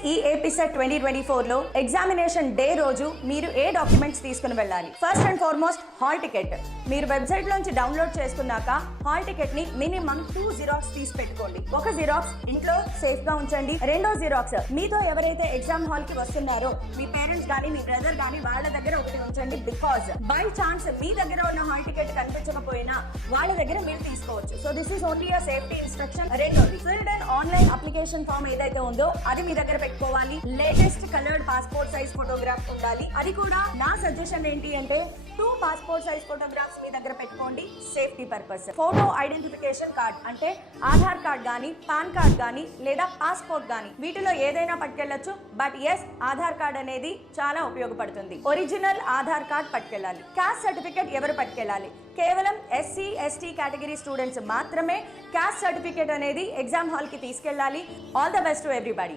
SEAP-SET 2024 లో examination day రోజు మీరు ఏ డాక్యుమెంట్స్ తీసుకుని వెళ్ళాలి? First and foremost hall ticket. మీరు వెబ్సైట్ లోంచి డౌన్లోడ్ చేసుకున్నాక హాల్ టికెట్ ని మినిమం 2 జిరాక్స్ తీసి పెట్టుకోండి. ఒక జిరాక్స్ ఇంట్లో సేఫ్ గా ఉంచండి. రెండో జిరాక్స్ మీతో ఎవరైతే ఎగ్జామ్ హాల్ కి వస్తున్నారో మీ పేరెంట్స్ గానీ మీ బ్రదర్ గానీ వాళ్ళ దగ్గర ఒకటి ఉంచండి. బికాజ్ బై ఛాన్స్ మీ దగ్గర ఉన్న హాల్ టికెట్ కనిపించకపోయినా వాళ్ళ దగ్గర మీరు తీసుకోవచ్చు. So this is only a safety instruction. రెండోది filled and online application form ఏదైతే ఉందో అది మీ దగ్గర పెట్టుకోవాలి. Latest coloured passport size photograph ఉండాలి. అది కూడా నా సజెషన్ ఏంటి అంటే 2 పాస్పోర్ట్ సైజ్ ఫోటోగ్రాఫ్స్ మీ దగ్గర పెట్టుకోండి safety purpose. Photo identification card అంటే ఆధార్ కార్డ్ గానీ పాన్ కార్డ్ గానీ లేదా పాస్పోర్ట్ గానీ వీటిలో ఏదైనా పట్టుకెళ్ళొచ్చు. బట్ ఎస్, ఆధార్ కార్డ్ అనేది చాలా ఉపయోగపడుతుంది. ఒరిజినల్ ఆధార్ కార్డ్ పట్టుకెళ్ళాలి. క్యాస్ట్ సర్టిఫికేట్ ఎవరు పట్టుకెళ్ళాలి? కేవలం SC ST కేటగిరీ స్టూడెంట్స్ మాత్రమే క్యాస్ట్ సర్టిఫికేట్ అనేది ఎగ్జామ్ హాల్ కి తీసుకెళ్ళాలి. All the best to everybody.